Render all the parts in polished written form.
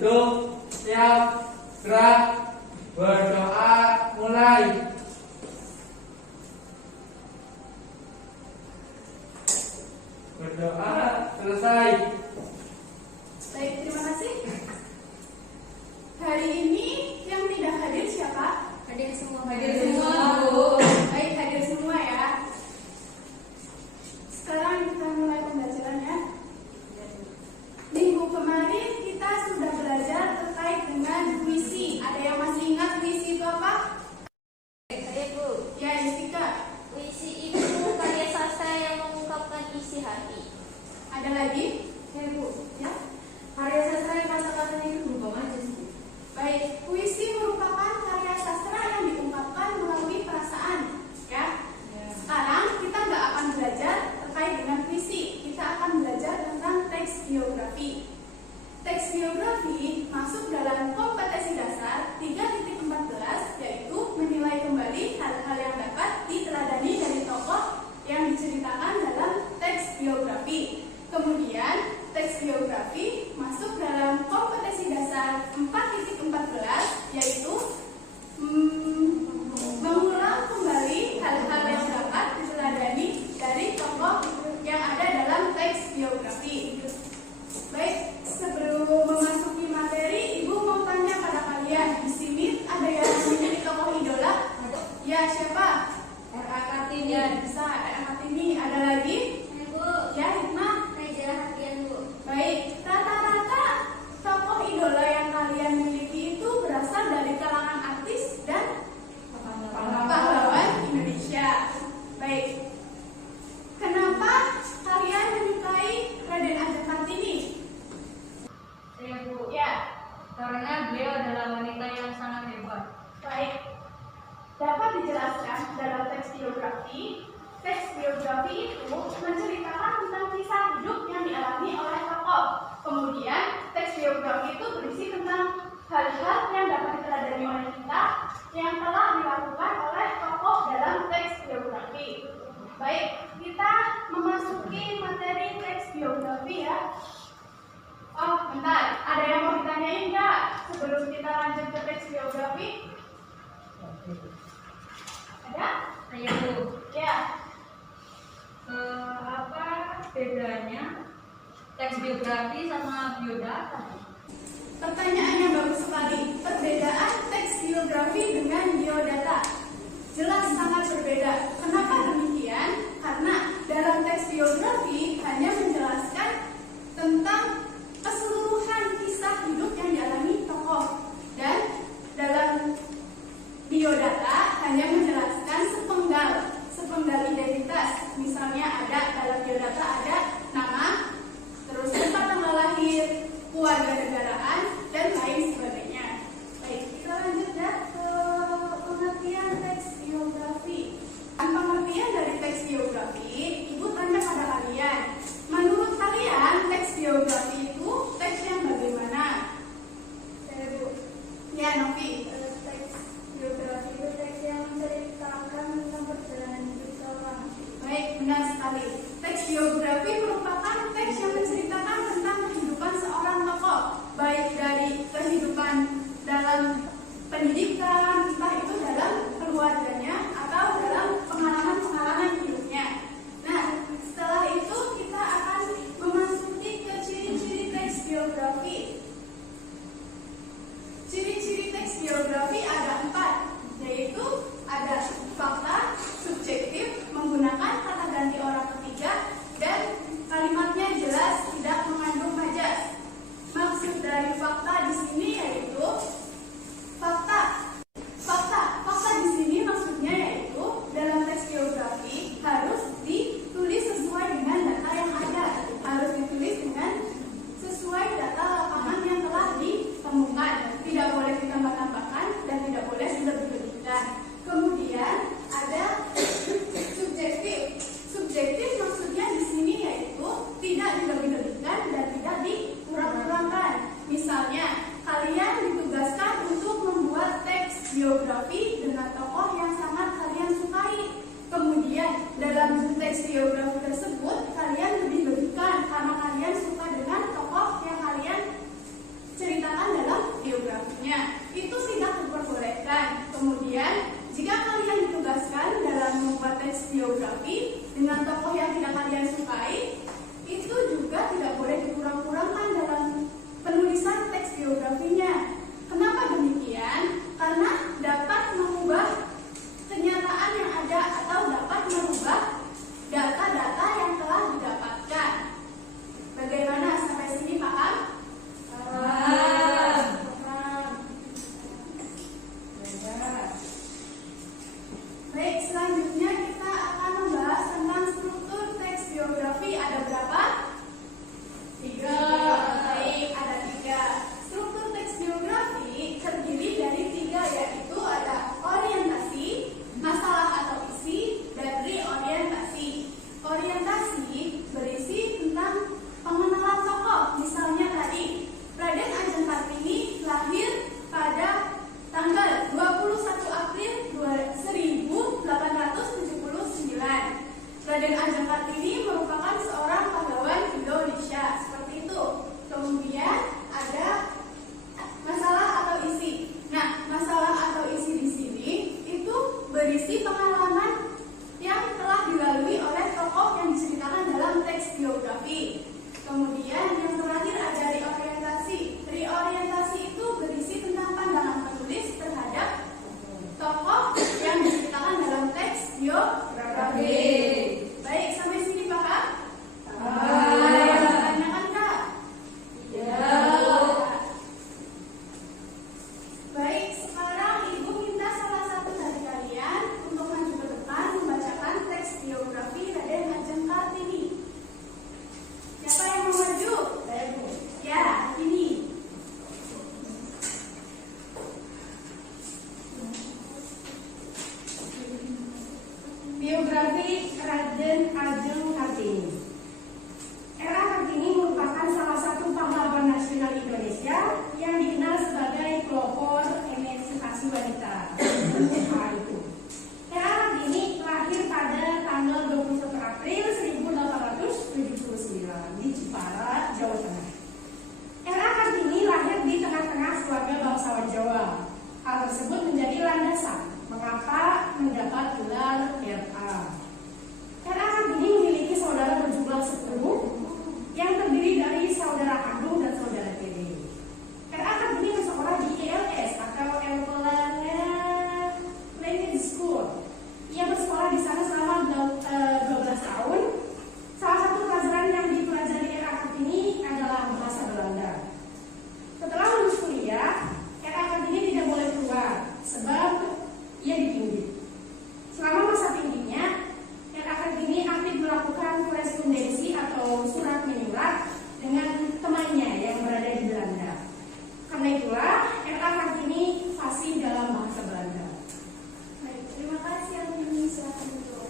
Duduk, siap, gerak, berdoa, mulai. Berdoa, selesai. Baik, terima kasih. Hari ini yang tidak hadir siapa? Hadir semua. Hadir semua, Bu. Baik, hadir semua ya. Sekarang kita mulai pembelajaran ya. Minggu kemarin kita sudah belajar terkait dengan puisi. Ada yang masih ingat puisi itu apa? Saya Bu. Ya, Istika. Puisi itu karya sastra yang mengungkapkan isi hati. Ada lagi? Saya Bu. Ya. Karya sastra yang kata-katanya itu berubah aja sih. Baik, puisi merupakan karya sastra yang diungkapkan melalui perasaan, ya. Sekarang kita nggak akan belajar terkait dengan puisi, kita akan belajar tentang teks biografi. Teks biografi masuk dalam kompetensi dasar 3.14, yaitu menilai kembali hal-hal yang dapat diteladani dari tokoh yang diceritakan dalam teks biografi. Kemudian, teks biografi masuk dalam kompetensi dasar 4.14, yaitu mengulang kembali hal-hal yang dapat diteladani dari tokoh yang ada dalam teks biografi. Baik, sebelum memasuki materi, Ibu mau tanya pada kalian, di sini ada yang menjadi tokoh idola? Ya, siapa? R.A. Kartini. Ya, bisa R.A. Kartini. Ada lagi? Bu. Ya, Hikmah. Reza Hadian Bu. Baik, rata-rata tokoh idola yang kalian miliki itu berasal dari kalangan artis dan pahlawan Indonesia. Baik, kenapa kalian menyukai Raden Ajeng Kartini? Saya Bu. Ya, Karena beliau adalah wanita yang sangat hebat. baik. Dapat dijelaskan dalam teks biografi. Teks biografi itu menceritakan tentang kisah hidup yang dialami oleh tokoh. Kemudian, teks biografi itu berisi tentang hal-hal yang dapat diteladani oleh kita yang telah dilakukan oleh tokoh dalam teks biografi. Baik, kita memasuki materi teks biografi ya. Oh, bentar. Ada yang mau ditanyain nggak sebelum kita lanjut ke teks biografi? Ada? Saya Bu. Ya. Apa bedanya teks biografi sama biodata? Pertanyaan yang bagus sekali. Perbedaan teks biografi dengan biodata jelas sangat berbeda. Kenapa demikian? Karena dalam teks biografi hanya menjelaskan tentang keseluruhan kisah hidup yang dialami tokoh, dan dalam biodata hanya menjelaskan sepenggal identitas. Misalnya ada dalam biodata ada nama, terus tempat tanggal lahir, keluarga negaraan, dan lain sebagainya. Baik, kita lanjut ya ke pengertian teks biografi. Pengertian dari teks biografi, Ibu tanya pada kalian, biografi ada berapa? 3. Baik, ada 3. Struktur teks biografi terdiri dari 3, yaitu ada orientasi, masalah atau isi, dan reorientasi. Orientasi berisi tentang pengenalan tokoh. Misalnya tadi, Raden Ajeng Kartini lahir pada tanggal 21 April 1879. Raden Ajeng Kartini merupakan seorang pahlawan Indonesia. Seperti itu. Kemudian ada masalah atau isi. Nah, masalah atau isi di sini itu berisi pengalaman yang telah dilalui oleh tokoh yang diceritakan dalam teks biografi. Kemudian yang terakhir ada reorientasi. Reorientasi itu berisi tentang pandangan penulis terhadap tokoh yang diceritakan dalam teks biografi. Baik, sampai sini paham? Ada yang ditanyakan Kak? Ya. Baik, sekarang Ibu minta salah satu dari kalian untuk maju ke depan membacakan teks biografi Raden Ajeng Kartini. Siapa yang mau maju? Saya, Bu. Ya, ini. Biografi Raden Ajeng Kartini. Era Kartini merupakan salah satu pahlawan nasional Indonesia yang dikenal sebagai pelopor emansipasi wanita. Itu. Era Kartini lahir pada tanggal 21 April 1879 di Jepara, Jawa Tengah. Era Kartini lahir di tengah-tengah keluarga bangsawan Jawa. Hal tersebut menjadi landasan mengapa mendapat gelar RA. RA Kartini memiliki saudara berjumlah 10 yang terdiri dari saudara kandung dan saudara tiri. RA Kartini bersekolah di ELS atau Language School. Ia bersekolah di sana selama 12 tahun. Salah satu pelajaran yang dipelajari RA Kartini adalah bahasa Belanda. Setelah lulus kuliah, RA Kartini tidak boleh keluar sebab ia ditindik. Selama masa tingginya, RA Kartini aktif melakukan korespondensi atau surat menyurat dengan temannya yang berada di Belanda. Karena itulah RA Kartini fasih dalam bahasa Belanda. Baik, terima kasih Alvini. Silakan duduk.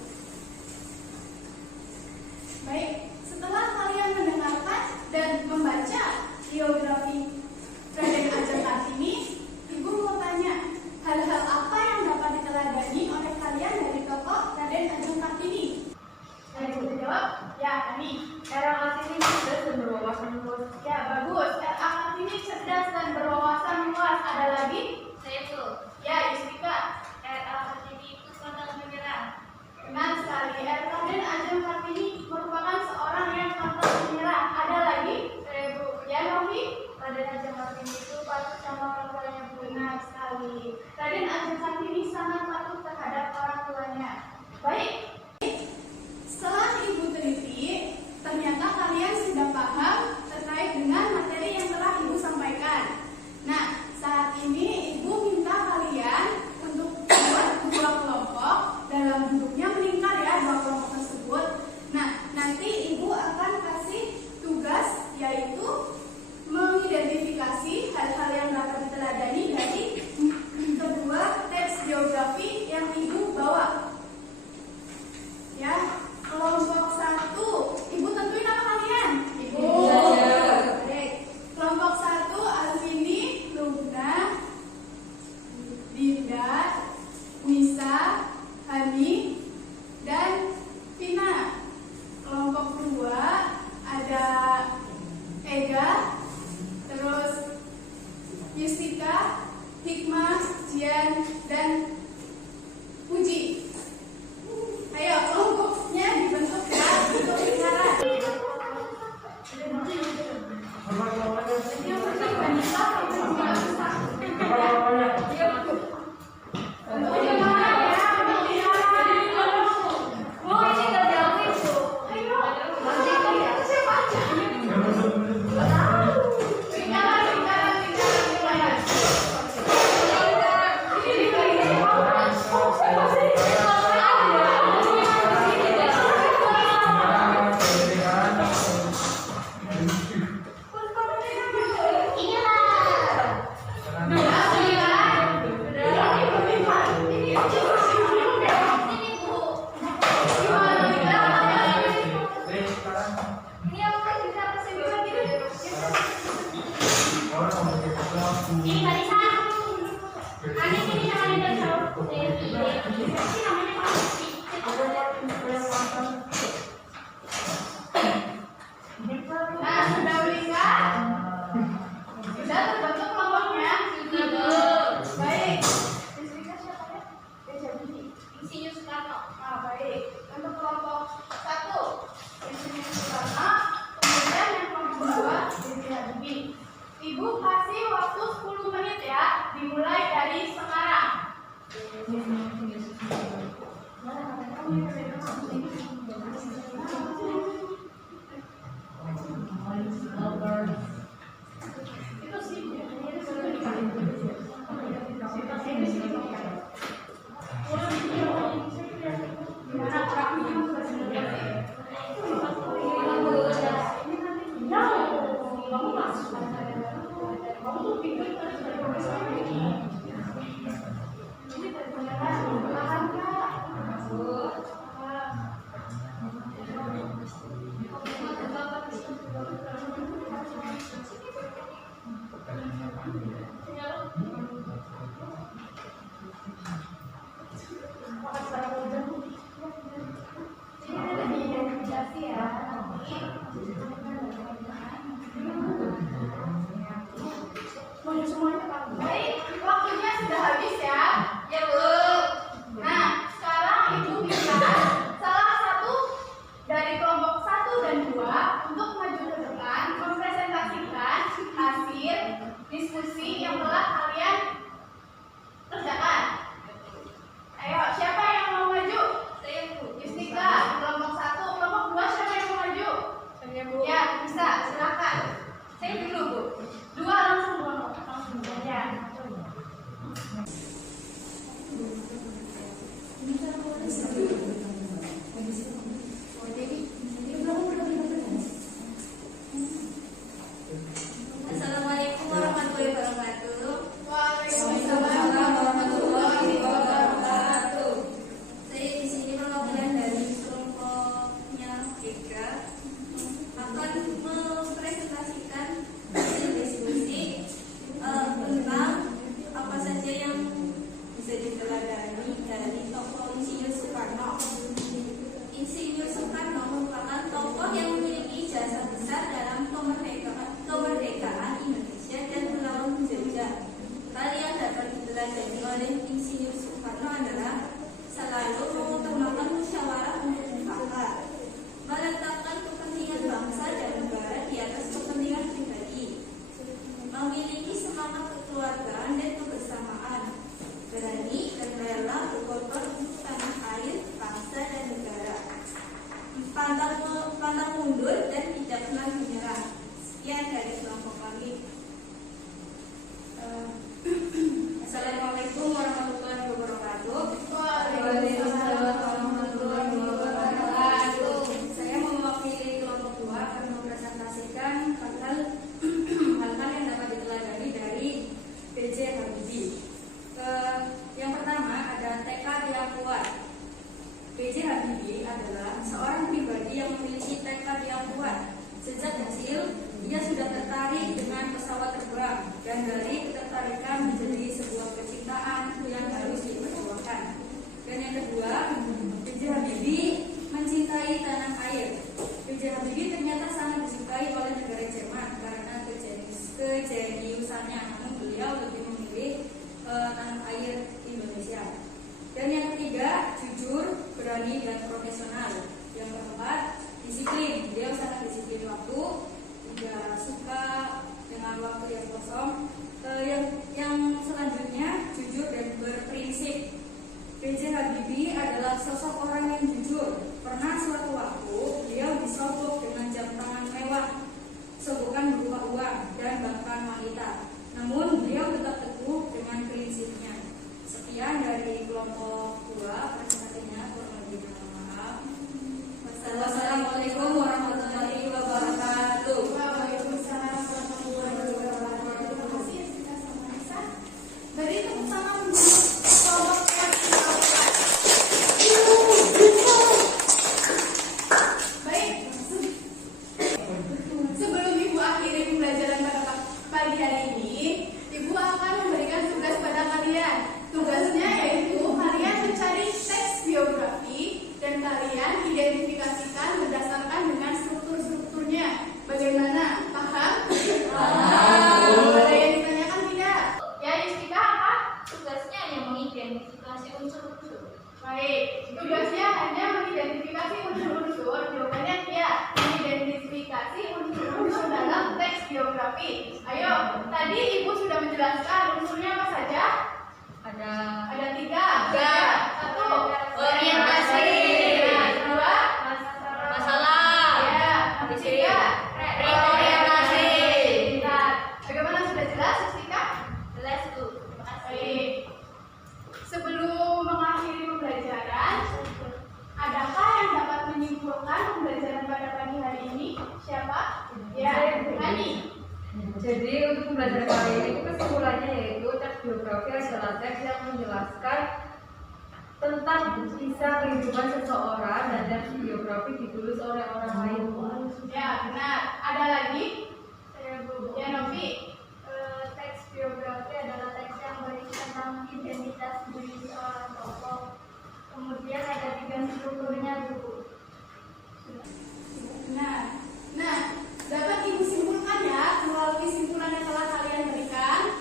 Baik, setelah kalian mendengarkan dan membaca biografi Raden Ajeng Kartini, Ibu mau tanya, hal-hal apa yang dapat diteladani oleh kalian dari tokoh Raden Ajeng Kartini? Ada yang bisa jawab? Ya, Ani. RA Kartini cerdas dan berwawasan luas. Ya, bagus. RA Kartini cerdas dan berwawasan luas. Ada lagi? Saya tuh. Ya, Yusrika. RA Kartini itu pantang menyerah. Benar sekali. Raden Ajeng Kartini merupakan seorang yang pantang menyerah. Ada lagi? Bu. Ya, Novi. Raden Ajeng Kartini itu patuh sama orang tuanya. Benar sekali. Raden Ajeng Kartini sangat patuh terhadap orang tuanya. Baik. Setelah Ibu teliti, ternyata kalian sudah paham terkait dengan materi yang telah Ibu sampaikan. Nah, saat ini Ibu Ini yang mau kita kesimpulan gitu. Ini Marisa. Ada sini sama Linda Show. Ini namanya Pasti. Nah, sudah berikan? Sudah terbentuk kelompoknya? Baik. Insinyur Soekarno. Nah, baik. Untuk kelompok 1, Insinyur Soekarno. Kemudian yang kelompok 2, Desi Habibie. Ibu kasih waktu 10 menit ya, dimulai dari sekarang. Itu sih, gimana orangnya? geografi. Ayo, tadi Ibu sudah menjelaskan unsurnya apa saja? Ada tiga. Satu, Orientasi. Ya, dua, Masalah. ya, tiga, Reorientasi. Nah, bagaimana sudah jelas, Sisika? Jelas, Bu. Baik. Sebelum mengakhiri pembelajaran, adakah yang dapat menyimpulkan pembelajaran pada pagi hari ini? Siapa? Ya, Hani. Jadi untuk pembelajaran kali ini itu kesimpulannya yaitu teks biografi adalah teks yang menjelaskan tentang kisah kehidupan seseorang dan teks biografi ditulis oleh orang lain. Ya, benar. Ada lagi? Ya, Novi. Teks biografi adalah teks yang berisi tentang identitas diri seorang tokoh. Kemudian ada 3 strukturnya, Bu. Nah, dapat Ibu simpulkan ya melalui simpulan yang telah kalian berikan.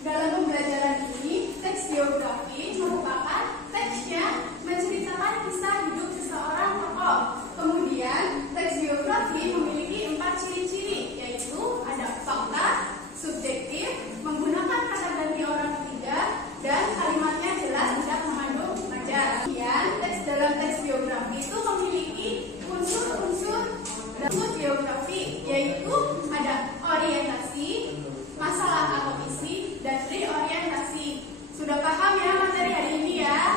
Dalam pembelajaran ini, teks biografi merupakan teks yang menceritakan kisah hidup seseorang tokoh. Kemudian, teks biografi memiliki 4 ciri-ciri, yaitu ada fakta, subjektif, menggunakan kata ganti orang ketiga, dan kalimatnya jelas tidak mengandung ajar. Kemudian, dalam teks biografi itu memiliki unsur-unsur biografi, yaitu ada orientasi, masalah atau isi, dan reorientasi. Sudah paham ya materi hari ini ya?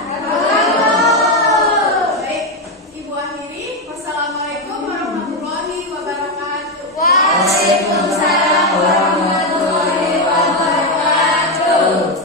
Baik, Ibu akhiri. Wassalamualaikum warahmatullahi wabarakatuh. Waalaikumsalam warahmatullahi wabarakatuh.